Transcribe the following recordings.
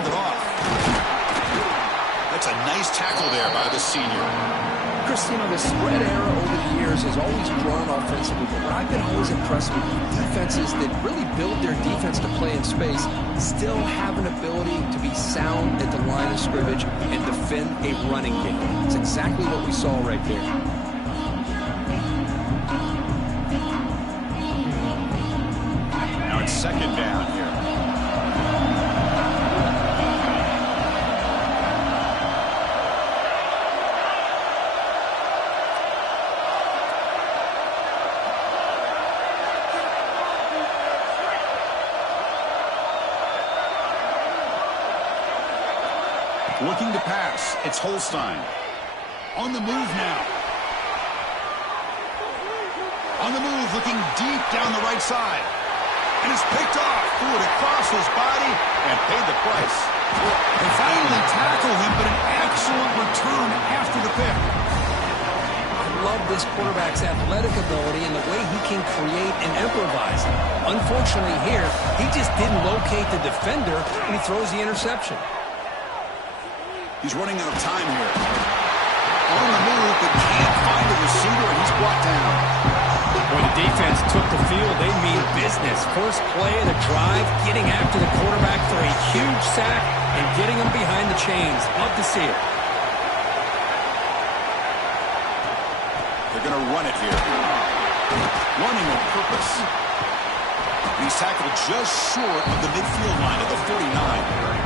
hand it off. That's a nice tackle there by the senior. Chris, you know, the spread era over the years has always grown offensively, but what I've been always impressed with defenses that really build their defense to play in space still have an ability to be sound at the line of scrimmage and defend a running game. It's exactly what we saw right there. Now it's second down here. Looking to pass. It's Holstein. On the move now. On the move, looking deep down the right side. And it's picked off. Threw it across his body and paid the price. They finally tackle him, but an excellent return after the pick. I love this quarterback's athletic ability and the way he can create and improvise. Unfortunately here, he just didn't locate the defender, and he throws the interception. He's running out of time here. On the move, but can't find the receiver, and he's brought down. When the defense took the field, they mean business. First play of the drive, getting after the quarterback for a huge sack and getting him behind the chains. Love to see it. They're going to run it here. Running on purpose. He's tackled just short of the midfield line at the 49.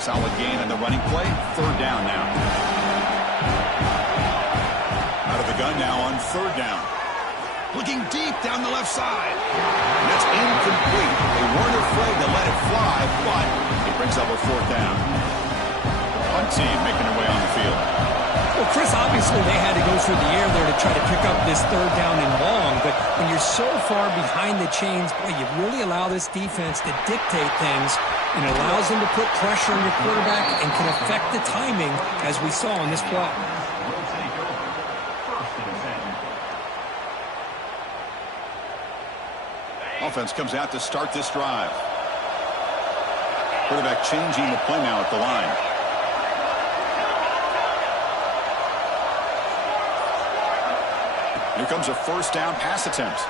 Solid gain on the running play. Third down now. Out of the gun now on third down. Looking deep down the left side. And that's incomplete. They weren't afraid to let it fly, but it brings up a fourth down. The punt team making their way on the field. Well, Chris, obviously they had to go through the air there to try to pick up this third down and long, but when you're so far behind the chains, boy, you really allow this defense to dictate things, and it allows them to put pressure on your quarterback and can affect the timing, as we saw on this play. Offense comes out to start this drive. Quarterback changing the play now at the line. Here comes a first down pass attempt.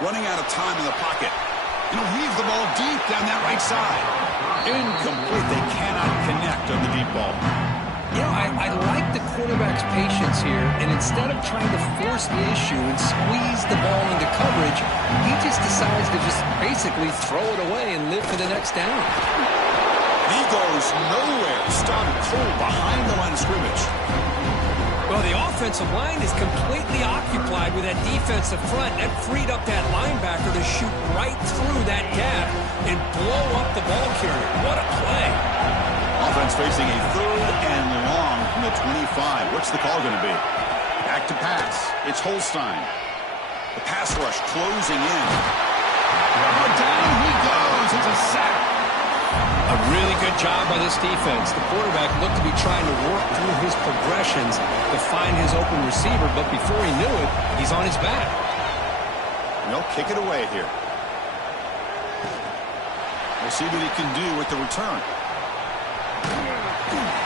Running out of time in the pocket. And he'll weave the ball deep down that right side. Incomplete. They cannot connect on the deep ball. You know, I like the quarterback's patience here, and instead of trying to force the issue and squeeze the ball into coverage, he just decides to just basically throw it away and live for the next down. He goes nowhere. Started cold behind the line of scrimmage. Well, the offensive line is completely occupied with that defensive front. That freed up that linebacker to shoot right through that gap and blow up the ball carrier. What a play. Offense facing a third and long from the 25. What's the call going to be? Back to pass. It's Holstein. The pass rush closing in. Oh, down he goes. It's a sack. A really good job by this defense. The quarterback looked to be trying to work through his progressions to find his open receiver, but before he knew it, he's on his back. They'll kick it away here. We'll see what he can do with the return.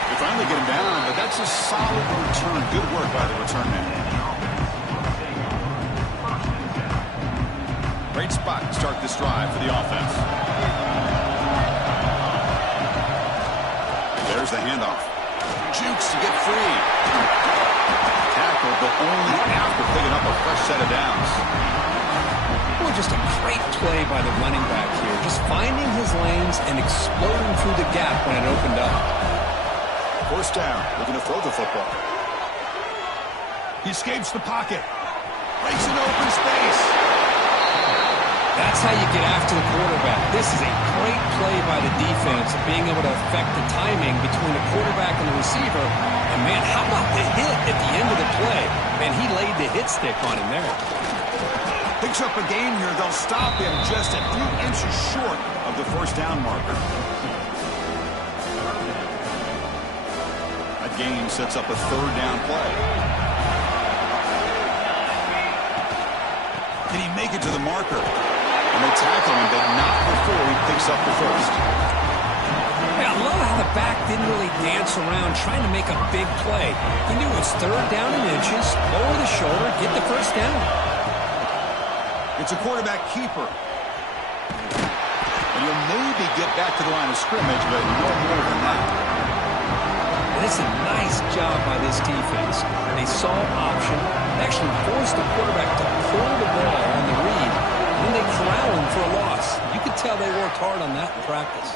They finally get him down, but that's a solid return. Good work by the return man. Great spot to start this drive for the offense. There's the handoff. Jukes to get free. Tackle, but only after picking up a fresh set of downs. Well, just a great play by the running back here. Just finding his lanes and exploding through the gap when it opened up. First down, looking to throw the football. He escapes the pocket. Breaks an open space. That's how you get after the quarterback. This is a great play by the defense, being able to affect the timing between the quarterback and the receiver. And, man, how about the hit at the end of the play? Man, he laid the hit stick on him there. Picks up a gain here. They'll stop him just a few inches short of the first down marker. That gain sets up a third down play. Can he make it to the marker? And they tackle him, but not before he picks up the first. Yeah, I love how the back didn't really dance around trying to make a big play. He knew it was third down in inches, lower the shoulder, get the first down. It's a quarterback keeper. And he'll maybe get back to the line of scrimmage, but no more than that. And it's a nice job by this defense. They saw option, actually forced the quarterback to pull the ball on the read, and then they corral him for a loss. You could tell they worked hard on that in practice.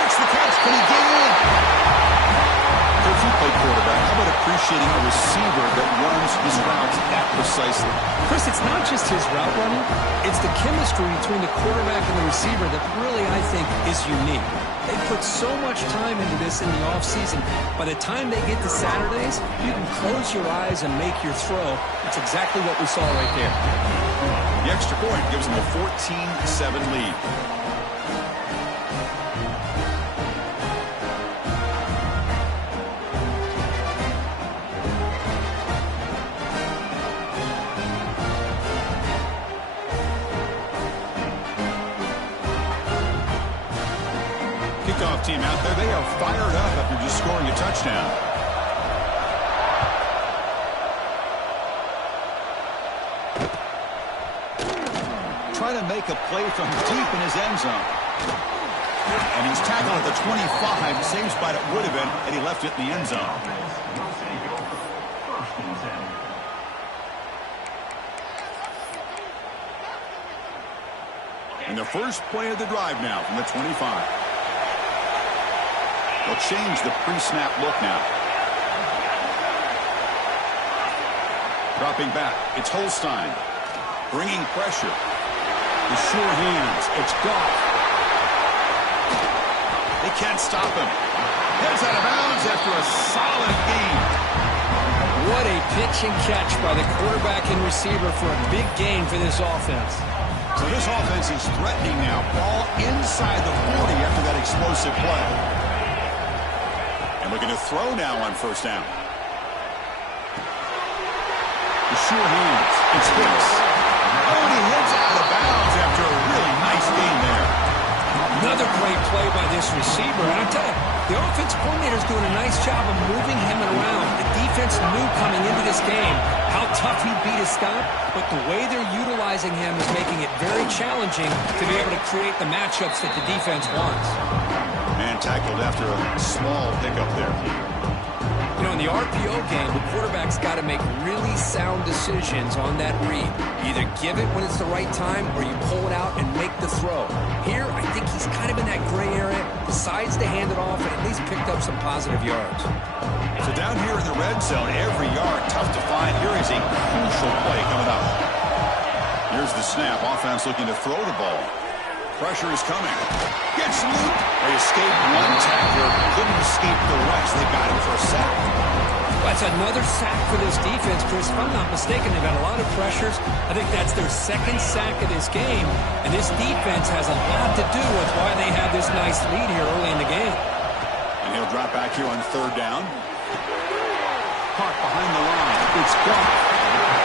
Makes the catch. Can he get in? If you play quarterback, how about appreciating a receiver that runs his routes that precisely? Chris, it's not just his route running. It's the chemistry between the quarterback and the receiver that really, I think, is unique. They put so much time into this in the offseason. By the time they get to Saturdays, you can close your eyes and make your throw. That's exactly what we saw right there. The extra point gives them a 14-7 lead. Kickoff team out there, they are fired up after just scoring a touchdown. Trying to make a play from deep in his end zone. And he's tackled at the 25, same spot it would have been, and he left it in the end zone. And the first play of the drive now from the 25. They'll change the pre-snap look now. Dropping back, it's Holstein. Bringing pressure. The sure hands, it's Goff. They can't stop him. Heads out of bounds after a solid gain. What a pitch and catch by the quarterback and receiver for a big gain for this offense. So this offense is threatening now. Ball inside the 40 after that explosive play. And we're going to throw now on first down. The sure hands. It's Hicks. Oh, and he heads out of bounds after a really nice gain there. Another great play by this receiver. And I tell you, the offense coordinator's doing a nice job of moving him around. The defense knew coming into this game how tough he'd be to stop, but the way they're utilizing him is making it very challenging to be able to create the matchups that the defense wants. Man tackled after a small pickup there. You know, in the RPO game, the quarterback's got to make really sound decisions on that read. Either give it when it's the right time or you pull it out and make the throw. Here, I think he's kind of in that gray area, decides to hand it off and at least picked up some positive yards. So down here in the red zone, every yard tough to find. Here is a crucial play coming up. Here's the snap. Offense looking to throw the ball. Pressure is coming. Gets looped. They escape one tackler. Couldn't escape the rest. They got him for a sack. That's another sack for this defense, Chris. If I'm not mistaken, they've had a lot of pressures. I think that's their second sack of this game. And this defense has a lot to do with why they have this nice lead here early in the game. And he'll drop back here on third down. Caught behind the line. It's Goff.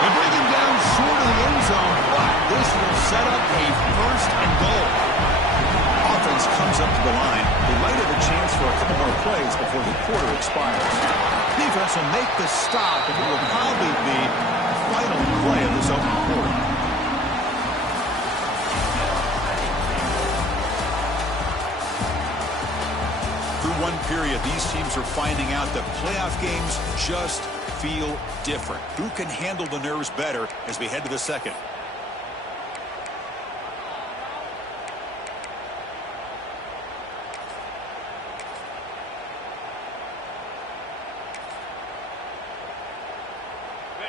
They bring him down short of the end zone, but this will set up a first and goal. Offense comes up to the line. They might have a chance for a couple more plays before the quarter expires. Defense will make the stop, and it will probably be the final play of this opening quarter. Through one period, these teams are finding out that playoff games just feel different. Who can handle the nerves better as we head to the second?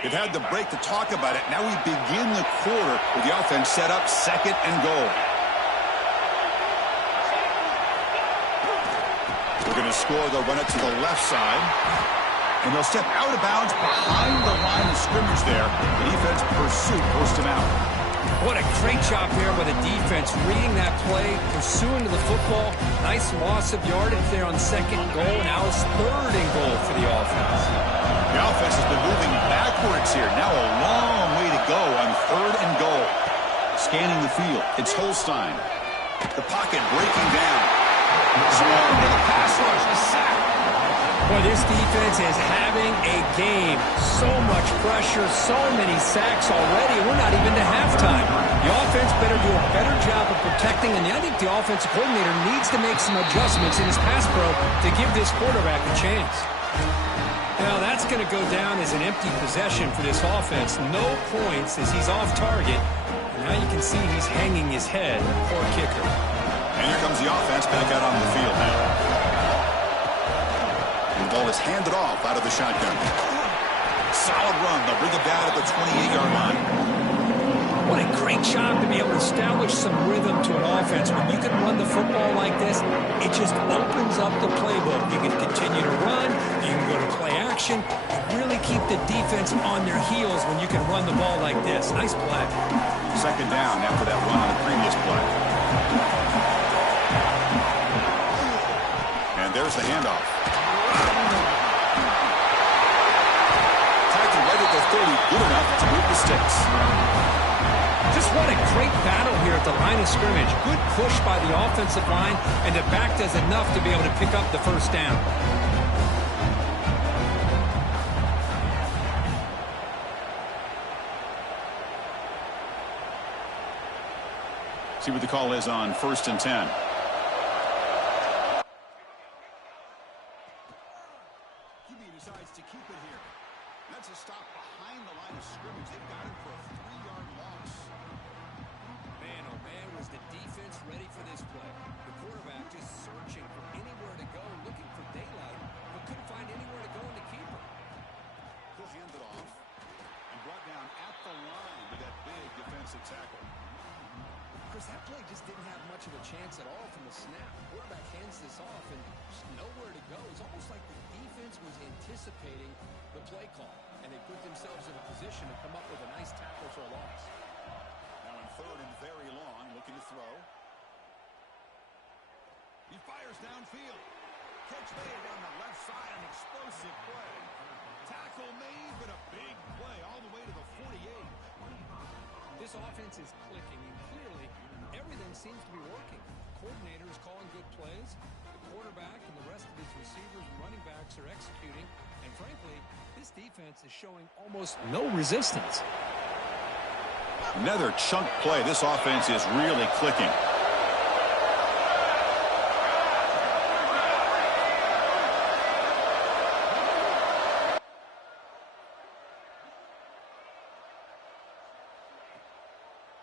They've had the break to talk about it. Now we begin the quarter with the offense set up, second and goal. We're going to score. They'll run it to the left side. And they'll step out of bounds behind the line of scrimmage there. The defense pursuit forced him out. What a great job there by the defense, reading that play, pursuing to the football. Nice loss of yardage there on second goal. Now it's third and goal for the offense. The offense has been moving backwards here. Now a long way to go on 3rd and goal. Scanning the field, it's Holstein. The pocket breaking down. Swarmed to the pass rush, a sack. Boy, this defense is having a game. So much pressure, so many sacks already. We're not even to halftime. The offense better do a better job of protecting, and I think the offensive coordinator needs to make some adjustments in his pass pro to give this quarterback a chance. Now, that's going to go down as an empty possession for this offense. No points as he's off target. And now you can see he's hanging his head. Poor kicker. And here comes the offense back out on the field now. The ball is handed off out of the shotgun. Solid run. They'll bring it down at the 28-yard line. What a great job to be able to establish some rhythm to an offense. When you can run the football like this, it just opens up the playbook. You can continue to run. You can go to play action. You really keep the defense on their heels when you can run the ball like this. Nice play. 2nd down after that run on the previous play. And there's the handoff. Tackled right at the 30, good enough to move the sticks. Just what a great battle here at the line of scrimmage. Good push by the offensive line, and the back does enough to be able to pick up the 1st down. See what the call is on 1st and 10. QB decides to keep it here. That's a stop behind the line of scrimmage. They've got him for a 3-yard loss. Man, oh man, was the defense ready for this play. The quarterback just searching for anywhere to go, looking for daylight, but couldn't find anywhere to go in the keeper. He'll hand it off and brought down at the line with that big defensive tackle. Chris, that play just didn't have much of a chance at all from the snap. The quarterback hands this off and just nowhere to go. It's almost like the defense was anticipating the play call, and they put themselves in a position to come up with a nice tackle for a loss. Now on 3rd and very long, looking to throw. He fires downfield. Catch made down the left side, an explosive play. Tackle made, but a big play all the way to the 48. This offense is clicking, and clearly everything seems to be working. The coordinator is calling good plays. The quarterback and the rest of his receivers and running backs are executing. And frankly, this defense is showing almost no resistance. Another chunk play. This offense is really clicking.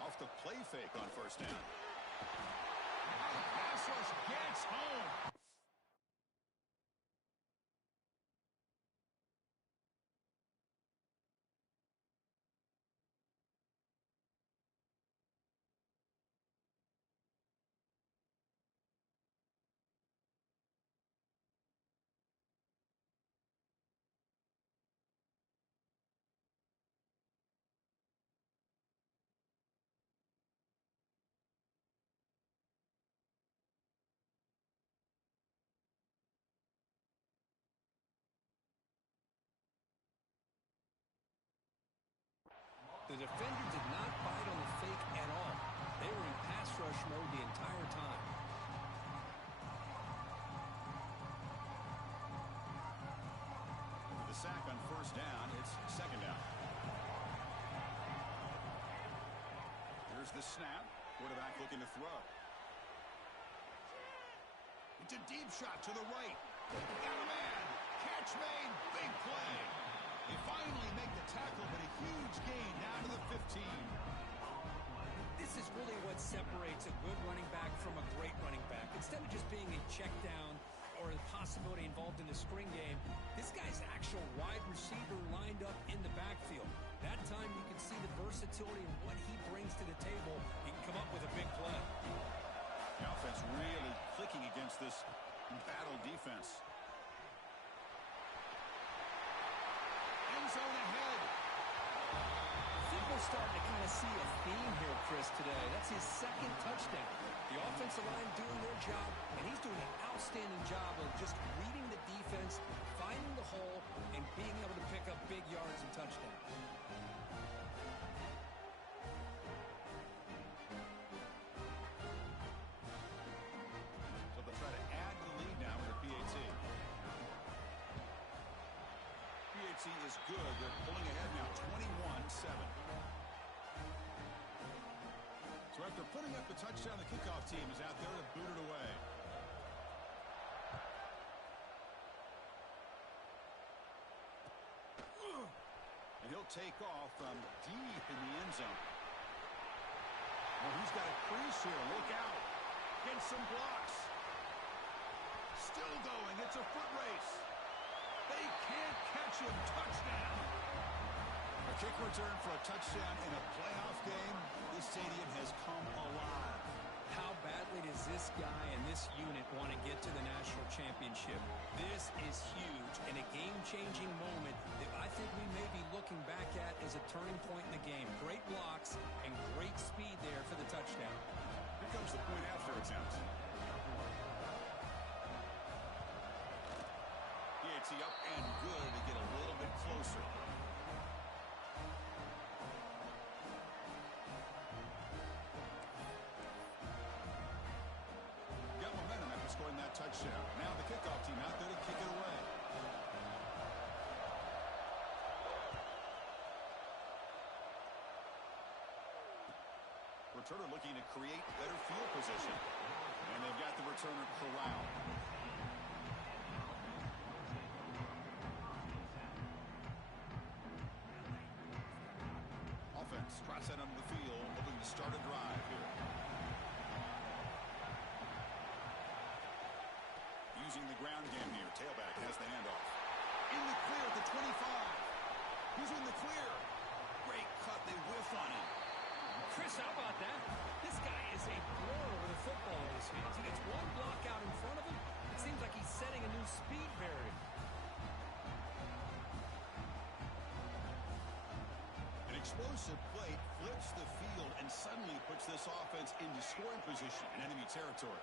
Off the play fake on 1st down. Pass rush gets home. The defender did not bite on the fake at all. They were in pass rush mode the entire time. With the sack on 1st down, it's 2nd down. Here's the snap. Quarterback looking to throw. It's a deep shot to the right. Got a man. Catch made. Big play. They finally make the tackle, but a huge gain down to the 15. This is really what separates a good running back from a great running back. Instead of just being a check down or the possibility involved in the screen game, this guy's actual wide receiver lined up in the backfield. That time you can see the versatility and what he brings to the table. He can come up with a big play. The offense really clicking against this battle defense. End zone ahead. I think we're starting to kind of see a theme here, Chris, today. That's his 2nd touchdown. The offensive line doing their job, and he's doing an outstanding job of just reading the defense, finding the hole, and being able to pick up big yards and touchdowns. good. They're pulling ahead now, 21-7. So after putting up the touchdown, the kickoff team is out there to boot it away. And he'll take off from deep in the end zone. Well, he's got a crease here. Look out. Gets some blocks. Still going. It's a foot race. They can't catch him. Touchdown. A kick return for a touchdown in a playoff game. This stadium has come alive. How badly does this guy and this unit want to get to the national championship? This is huge and a game-changing moment that I think we may be looking back at as a turning point in the game. Great blocks and great speed there for the touchdown. Here comes the point after attempt. It's up and good to get a little bit closer. Scoring that touchdown. Now the kickoff team out there to kick it away. Returner looking to create better field position. And they've got the returner corralled. Offense trots that onto the field, hoping to start a drive here. Using the ground game here. Tailback has the handoff. In the clear at the 25. He's in the clear. Great cut. They whiff on him. Chris, how about that? This guy is a blower with a football in his hands. He gets one block out in front of him. It seems like he's setting a new speed barrier. An explosive play flips the field and suddenly puts this offense into scoring position in enemy territory.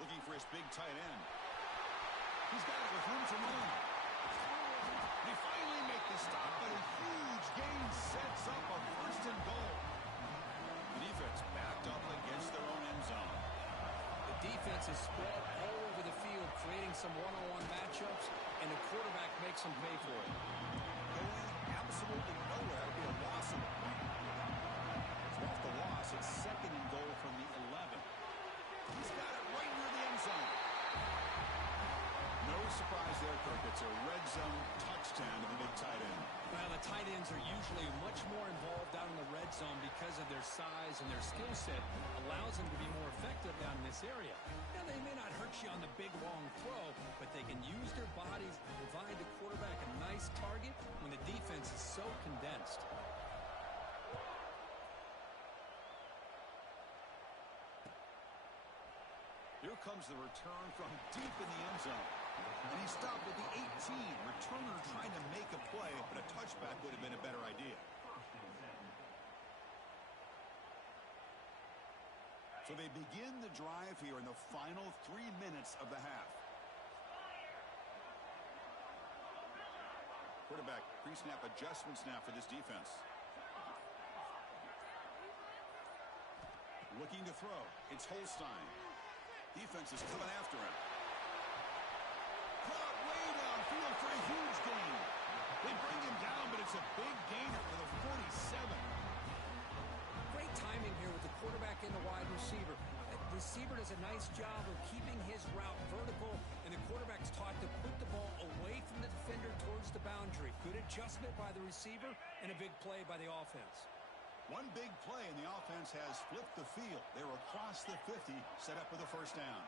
Looking for his big tight end. He's got it with room to run. They finally make the stop, but a huge gain sets up a first and goal. The defense backed up against their own end zone. The defense is spread all over the field, creating some one-on-one matchups, and the quarterback makes them pay for it. Going absolutely nowhere. That'll be a loss of a point. So off the loss, it's second and goal from the 11. He's got it right near the end zone. No surprise there, Kirk. It's a red zone touchdown to the big tight end. Well, the tight ends are usually much more involved down in the red zone because of their size and their skill set allows them to be more effective down in this area. Now, they may not hurt you on the big, long throw, but they can use their bodies to provide the quarterback a nice target when the defense is so condensed. Here comes the return from deep in the end zone. And he stopped at the 18. Returner trying to make a play, but a touchback would have been a better idea. So they begin the drive here in the final 3 minutes of the half. Quarterback pre-snap adjustments now for this defense. Looking to throw. It's Holstein. Defense is coming after him. Caught way downfield for a huge gain. They bring him down, but it's a big gainer for the 47. Great timing here with the quarterback and the wide receiver. The receiver does a nice job of keeping his route vertical, and the quarterback's taught to put the ball away from the defender towards the boundary. Good adjustment by the receiver and a big play by the offense. One big play, and the offense has flipped the field. They're across the 50, set up with a first down.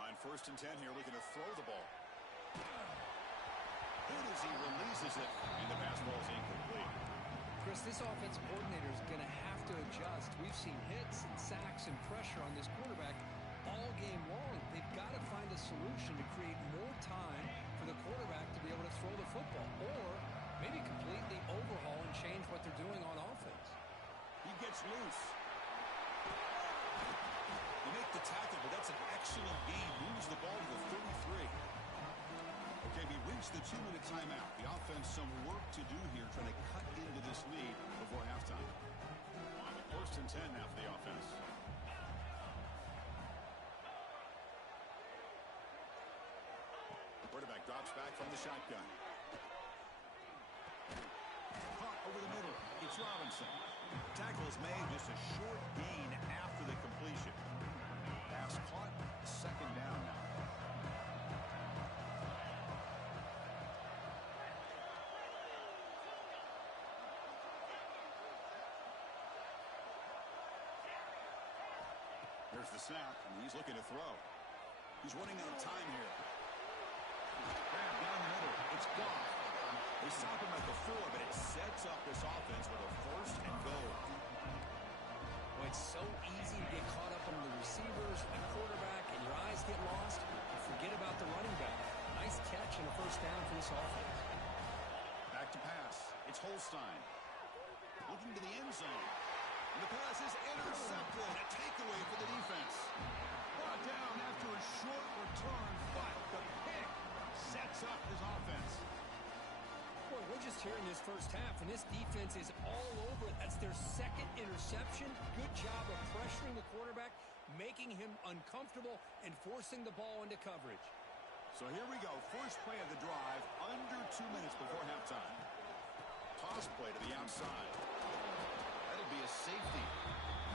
On 1st and 10 here, looking to throw the ball. Good as he releases it, and the pass ball is incomplete. Chris, this offensive coordinator is going to have to adjust. We've seen hits and sacks and pressure on this quarterback all game long. They've got to find a solution to create more time for the quarterback to be able to throw the football, or maybe completely overhaul and change what they're doing on offense. He gets loose. They make the tackle, but that's an excellent gain. Moves the ball to the 33. Okay, we reached the 2-minute timeout. The offense, some work to do here, trying to cut into this lead before halftime. 1st and 10 now for the offense. from the shotgun. Caught over the middle. It's Robinson. Tackle is made, just a short gain after the completion. Pass caught. Second down now. Here's the snap, and he's looking to throw. He's running out of time here. Grab down the middle. It's gone. They stop him at the 4, but it sets up this offense with a first and goal. Well, it's so easy to get caught up on the receivers and the quarterback, and your eyes get lost. Forget about the running back. Nice catch and a first down for this offense. Back to pass. It's Holstein. Looking to the end zone. And the pass is intercepted. A takeaway for the defense. Brought down after a short return, but the pick sets up his offense. Boy, we're just here in this first half, and this defense is all over it. That's their second interception. Good job of pressuring the quarterback, making him uncomfortable, and forcing the ball into coverage. So here we go. First play of the drive, under 2 minutes before halftime. Toss play to the outside. That'll be a safety.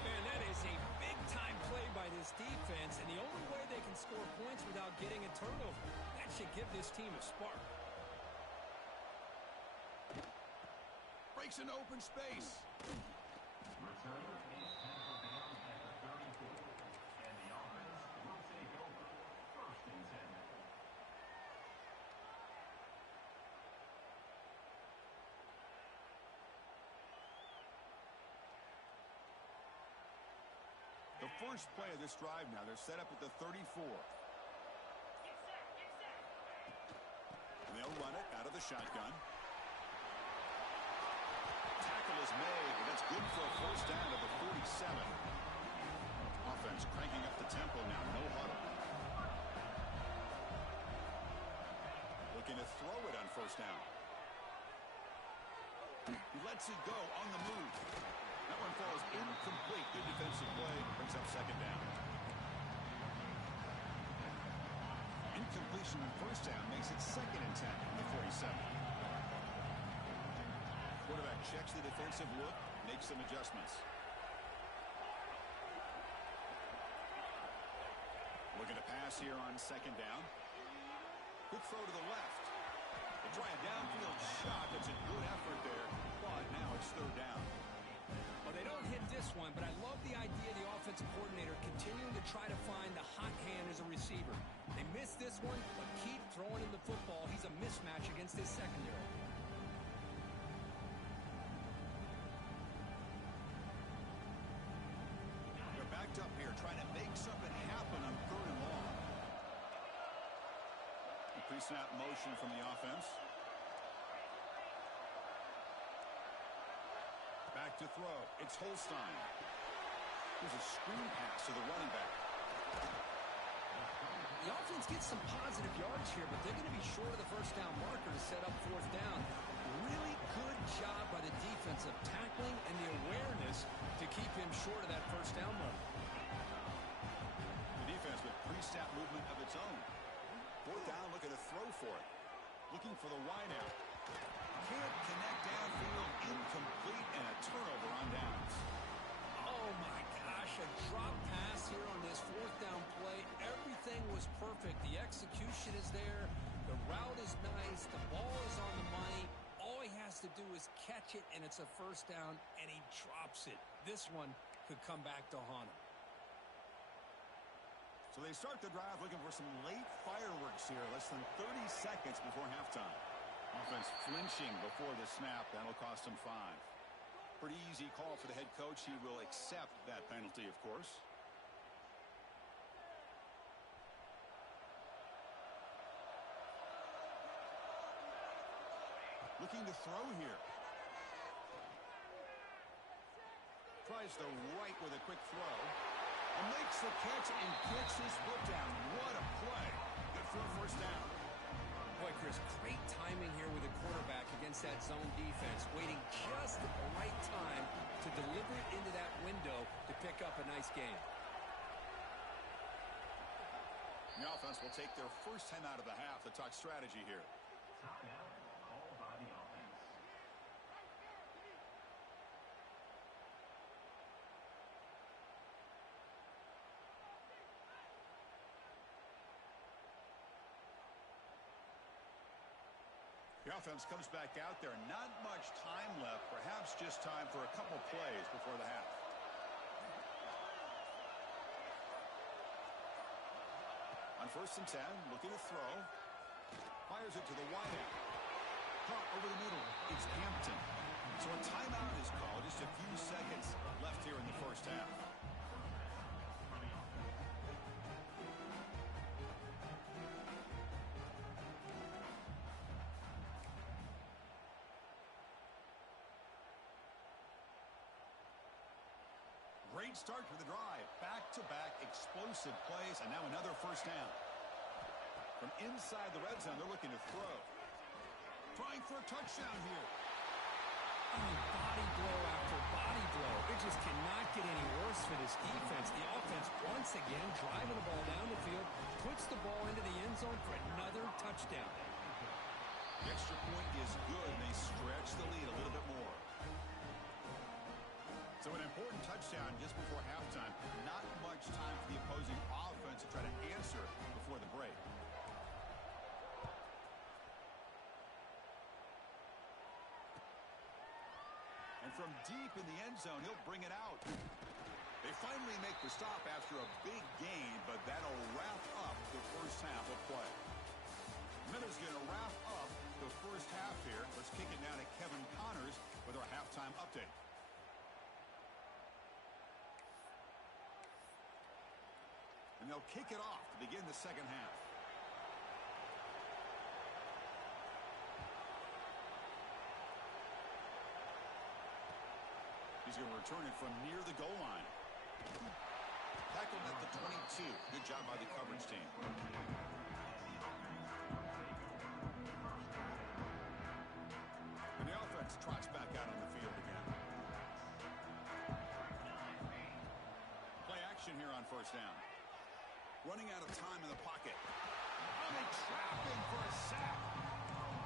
Man, that is a big-time play by this defense, and the only way they can score points without getting a turnover. That should give this team a spark. Breaks into open space. Return is tackled down at the 34, and the offense will take over. First and 10. The first play of this drive now, they're set up at the 34. And they'll run it out of the shotgun. Tackle is made, and that's good for a first down at the 47. Offense cranking up the tempo now, no huddle. Looking to throw it on first down. He lets it go on the move. That one falls incomplete. Good defensive play. Brings up second down. Incompletion on first down makes it second and 10 from the 47. Quarterback checks the defensive look, makes some adjustments. Looking to pass here on second down. Quick throw to the left. They try a downfield shot. That's a good effort there, but now it's third down. Well, they don't hit this one, but I love the idea of the offensive coordinator continuing to try to find the hot hand as a receiver. They missed this one, but keep throwing him the football. He's a mismatch against his secondary. They're backed up here, trying to make something happen on third and long. Pre-snap motion from the offense. Back to throw. It's Holstein. Here's a screen pass to the running back. The offense gets some positive yards here, but they're going to be short of the first down marker to set up fourth down. Really good job by the defense of tackling and the awareness to keep him short of that first down marker. The defense with pre-snap movement of its own. Fourth down, looking to throw for it. Looking for the wideout. Can't connect downfield, incomplete, and a turnover on downs. Oh my gosh, a drop pass here on this fourth down play. Everything was perfect. The execution is there. The route is nice. The ball is on the money. All he has to do is catch it, and it's a first down, and he drops it. This one could come back to haunt him. So they start the drive looking for some late fireworks here, less than 30 seconds before halftime. Offense flinching before the snap. That'll cost him 5. Pretty easy call for the head coach. He will accept that penalty, of course. Looking to throw here. Tries the right with a quick throw. And makes the catch and gets his foot down. What a play. Good for a first down. Boy, Chris, great timing here with the quarterback against that zone defense, waiting just at the right time to deliver it into that window to pick up a nice gain. The offense will take their first time out of the half to talk strategy here. Timeout called by the offense. The offense comes back out there. Not much time left. Perhaps just time for a couple plays before the half. On 1st and 10, looking to throw. Fires it to the wide end. Caught over the middle. It's Hampton. So a timeout is called. Just a few seconds left here in the first half. Great start to the drive. Back-to-back explosive plays, and now another first down. From inside the red zone, they're looking to throw. Trying for a touchdown here. Oh, body blow after body blow. It just cannot get any worse for this defense. The offense, once again, driving the ball down the field, puts the ball into the end zone for another touchdown. The extra point is good, and they stretch the lead a little bit more. So an important touchdown just before halftime. Not much time for the opposing offense to try to answer before the break. And from deep in the end zone, he'll bring it out. They finally make the stop after a big gain, but that'll wrap up the first half of play. Miller's going to wrap up the first half here. Let's kick it down to Kevin Connors with our halftime update. And they'll kick it off to begin the second half. He's going to return it from near the goal line. Tackled at the 22. Good job by the coverage team. And the offense trots back out on the field again. Play action here on first down. Running out of time in the pocket. Oh, they trap him for a sack.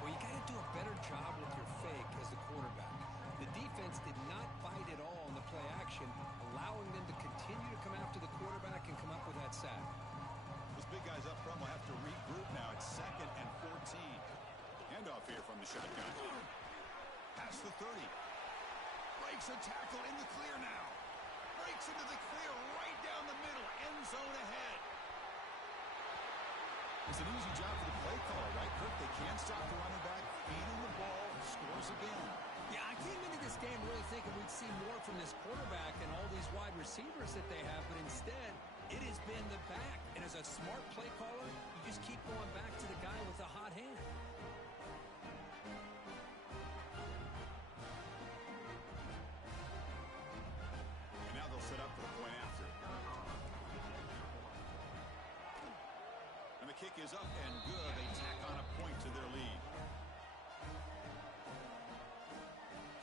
Well, you got to do a better job with your fake as the quarterback. The defense did not bite at all in the play action, allowing them to continue to come after the quarterback and come up with that sack. Those big guys up front will have to regroup now. It's 2nd and 14. Handoff here from the shotgun. Past the 30. Breaks a tackle in the clear now. Breaks into the clear right down the middle. End zone ahead. It's an easy job for the play caller, right, Kirk? They can't stop the running back, feeding the ball, scores again. Yeah, I came into this game really thinking we'd see more from this quarterback and all these wide receivers that they have, but instead, it has been the back. And as a smart play caller, you just keep going back to the guy with the hot hand. And now they'll set up for the point after. And the kick is up and good. They tack on a point to their lead.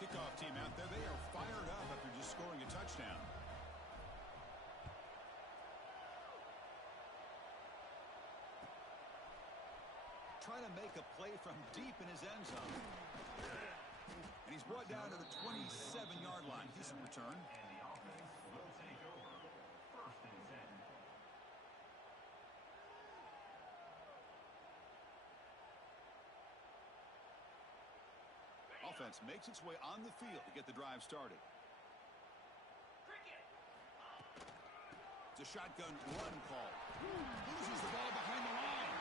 Kickoff team out there. They are fired up after just scoring a touchdown. Trying to make a play from deep in his end zone. And he's brought down to the 27-yard line. Decent return. And the offense will take over 1st and 10. Offense makes its way on the field to get the drive started. It's a shotgun run call. Loses the ball behind the line.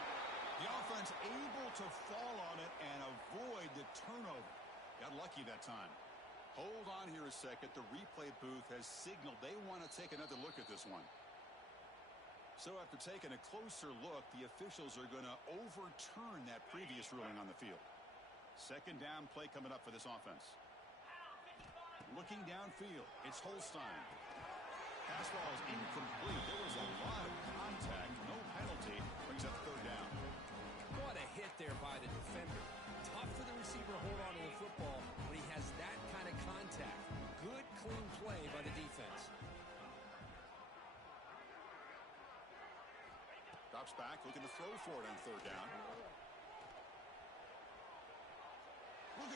The offense able to fall on it and avoid the turnover. Got lucky that time. Hold on here a second. The replay booth has signaled they want to take another look at this one. So after taking a closer look, the officials are going to overturn that previous ruling on the field. Second down play coming up for this offense. Looking downfield, it's Holstein. Pass ball is incomplete. There was a lot of contact. No penalty. Brings up 3rd down. What a hit there by the defender. Tough for the receiver to hold on to the football when he has that kind of contact. Good, clean play by the defense. Drops back, looking to throw for it on 3rd down.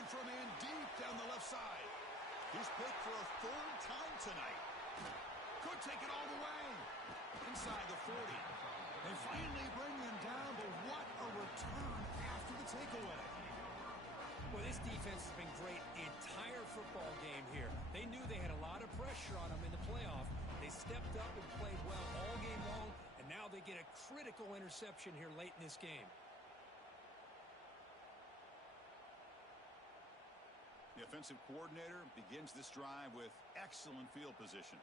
for a man deep down the left side. He's picked for a third time tonight. Could take it all the way. Inside the 40. They finally bring him down, but what a return after the takeaway. Well, this defense has been great the entire football game here. They knew they had a lot of pressure on them in the playoff. They stepped up and played well all game long, and now they get a critical interception here late in this game. The offensive coordinator begins this drive with excellent field position.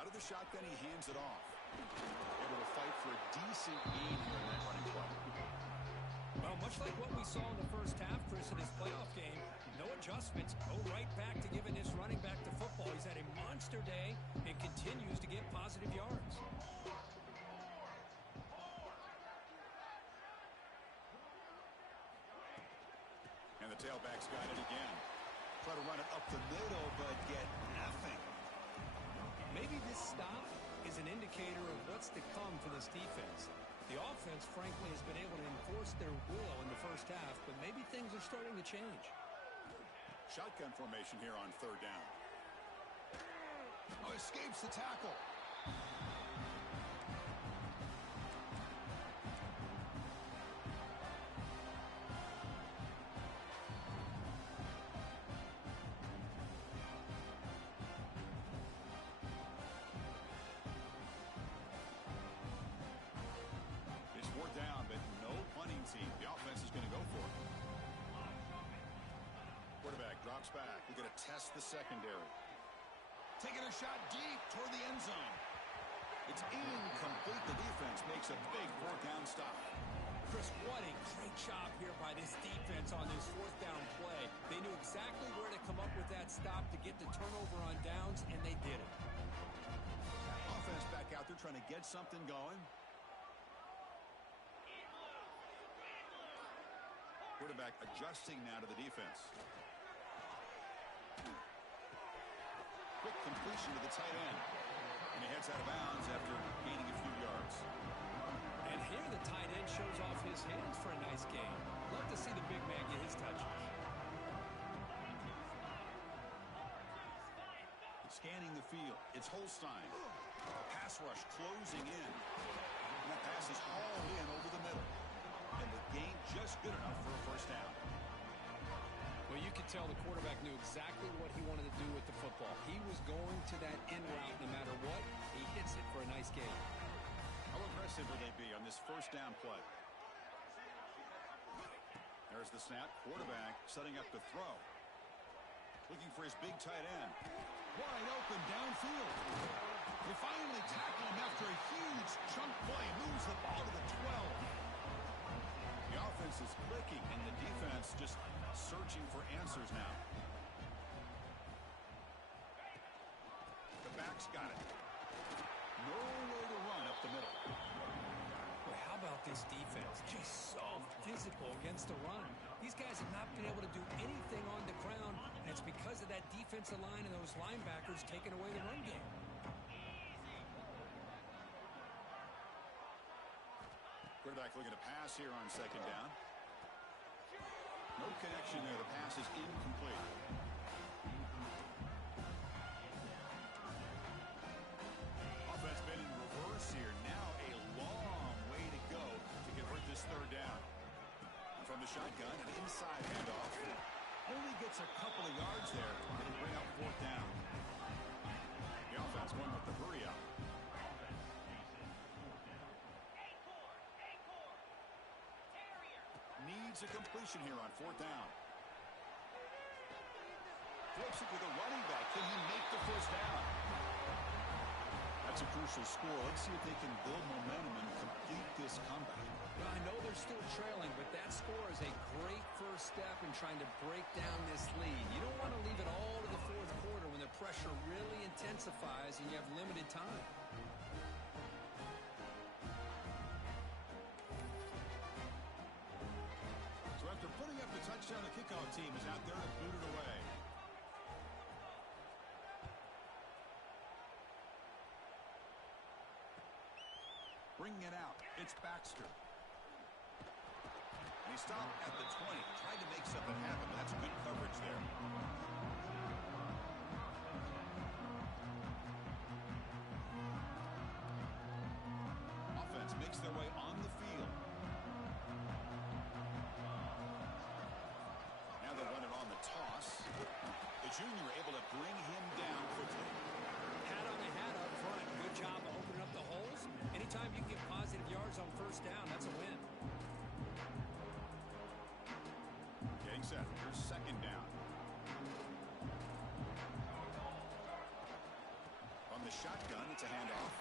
Out of the shotgun, he hands it off. Able to fight for a decent gain here in that running play. Well, much like what we saw in the first half, Chris, in his playoff game, no adjustments. Go right back to giving this running back the football. He's had a monster day and continues to get positive yards. And the tailback's got it again. Try to run it up the middle, but get nothing. Maybe this stop is an indicator of what's to come for this defense. The offense, frankly, has been able to enforce their will in the first half, but maybe things are starting to change. Shotgun formation here on third down. Oh, escapes the tackle. Down, but no punting team. The offense is going to go for it. Quarterback drops back. We're going to test the secondary. Taking a shot deep toward the end zone. It's incomplete. The defense makes a big fourth down stop. Chris, what a great job here by this defense on this fourth down play. They knew exactly where to come up with that stop to get the turnover on downs, and they did it. Offense back out there trying to get something going. Quarterback adjusting now to the defense. Quick completion to the tight end. And he heads out of bounds after gaining a few yards. And here the tight end shows off his hands for a nice gain. Love to see the big man get his touches. Scanning the field. It's Holstein. Pass rush closing in. And that pass is hauled in over the middle. And the gain just good enough for a first down. Well, you could tell the quarterback knew exactly what he wanted to do with the football. He was going to that end route no matter what. He hits it for a nice gain. How aggressive will they be on this first down play? There's the snap. Quarterback setting up to throw. Looking for his big tight end. Wide open downfield. They finally tackle him after a huge chunk play. Moves the ball to the 12. The offense is clicking, and the defense just searching for answers now. The back's got it. No way to run up the middle. Boy, how about this defense? Just so physical against the run. These guys have not been able to do anything on the ground, and it's because of that defensive line and those linebackers taking away the run game. Quarterback looking to pass here on second down. No connection there. The pass is incomplete. Offense been in reverse here. Now a long way to go to convert this third down. From the shotgun, an inside handoff. Only gets a couple of yards there. It'll bring up fourth down. The offense going with the hurry up. Needs a completion here on fourth down. Flips it to the running back. Can he make the first down? That's a crucial score. Let's see if they can build momentum and complete this comeback. Well, I know they're still trailing, but that score is a great first step in trying to break down this lead. You don't want to leave it all to the fourth quarter when the pressure really intensifies and you have limited time. So after putting up the touchdown, the kickoff team is out there to boot it away. Bringing it out, it's Baxter. And he He stopped at the 20. Tried to make something happen, but that's good coverage there. Offense makes their way on the field. Now they'll run it on the toss. The junior able to bring him down quickly. Hat on the hat up front. Good job of opening up the holes. Anytime you can get positive yards on first down, that's a win. Getting set. Here's second down. From the shotgun, it's a handoff.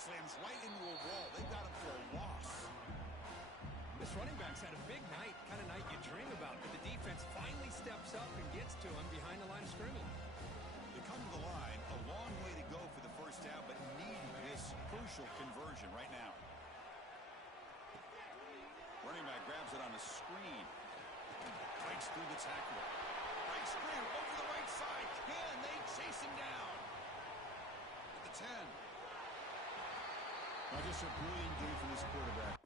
Slams right into a wall. They got him for a loss. This running back's had a big night, kind of night you dream about, but the defense finally steps up and gets to him behind the line of scrimmage. They come to the line, a long way to go for the first down, but needing this crucial conversion right now. Running back grabs it on a screen. Breaks through the tackler. Right screen over the right side. Can they chase him down? At the 10. Now just a brilliant game for this quarterback.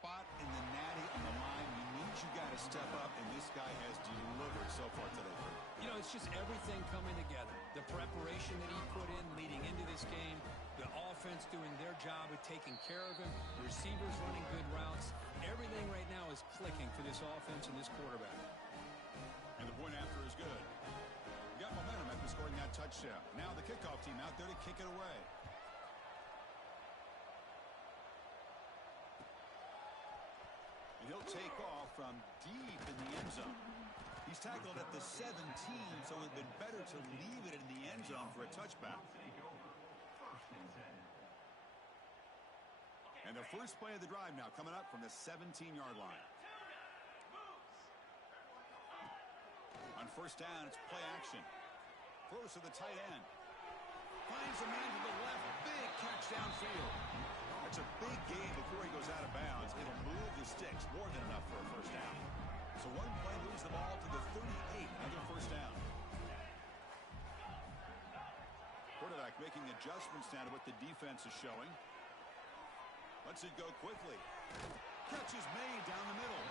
Spot in the natty on the line. He needs you got to step up, and this guy has delivered so far today. You know, it's just everything coming together. The preparation that he put in leading into this game, the offense doing their job of taking care of him, the receivers running good routes. Everything right now is clicking for this offense and this quarterback. And the point after is good. We got momentum after scoring that touchdown. Now the kickoff team out there to kick it away. And he'll take off from deep in the end zone. He's tackled at the 17, so it would have been better to leave it in the end zone for a touchback. And the first play of the drive now coming up from the 17-yard line. On first down, it's play action. Throws to the tight end. Finds a man to the left. Big catch downfield. That's a big gain before he goes out of bounds. It'll move the sticks. More than enough for a first down. So one play moves the ball to the 38. Another first down. Quarterback making adjustments now to what the defense is showing. Lets it go quickly. Catch is made down the middle.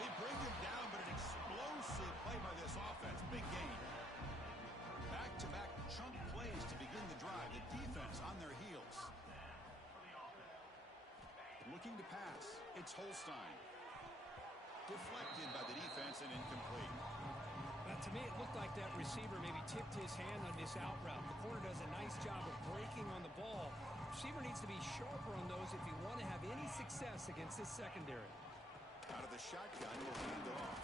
They bring him down, but an explosive play by this offense. Big gain. Back-to-back chunk plays to begin the drive. The defense on their heels. Looking to pass. It's Holstein. Deflected by the defense and incomplete. Well, to me, it looked like that receiver maybe tipped his hand on this out route. The corner does a nice job of breaking on the ball. The receiver needs to be sharper on those if you want to have any success against this secondary. Out of the shotgun, he'll hand it off.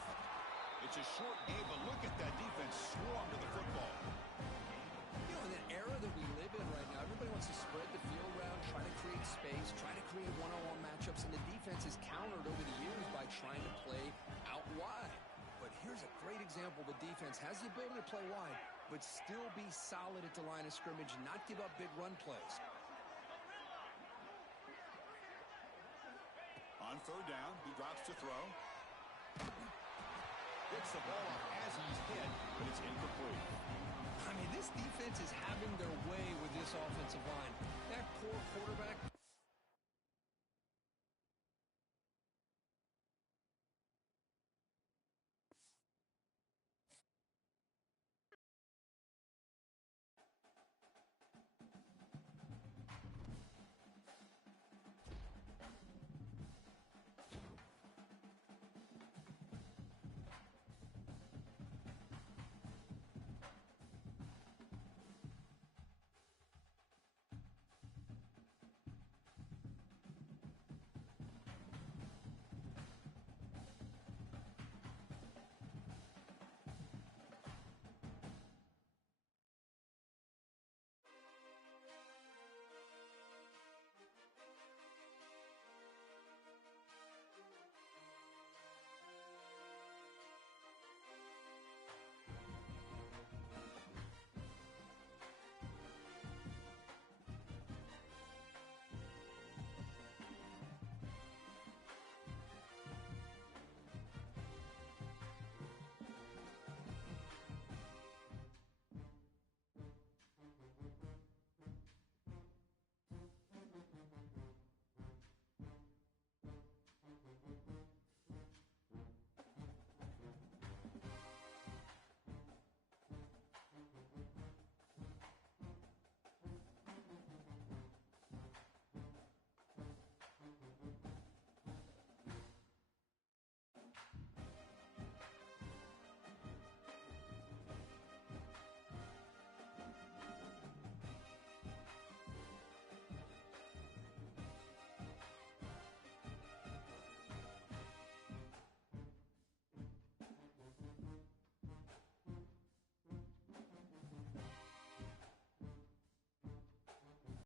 It's a short game, but look at that defense swarm to the football. You know, in the era that we live in right now, everybody wants to spread the field around, try to create space, try to create one-on-one matchups, and the defense is countered over the years by trying to play out wide. But here's a great example. The defense has the ability to play wide, but still be solid at the line of scrimmage and not give up big run plays. On third down, he drops to throw. Gets the ball off as he's hit, but it's incomplete. I mean, this defense is having their way with this offensive line. That poor quarterback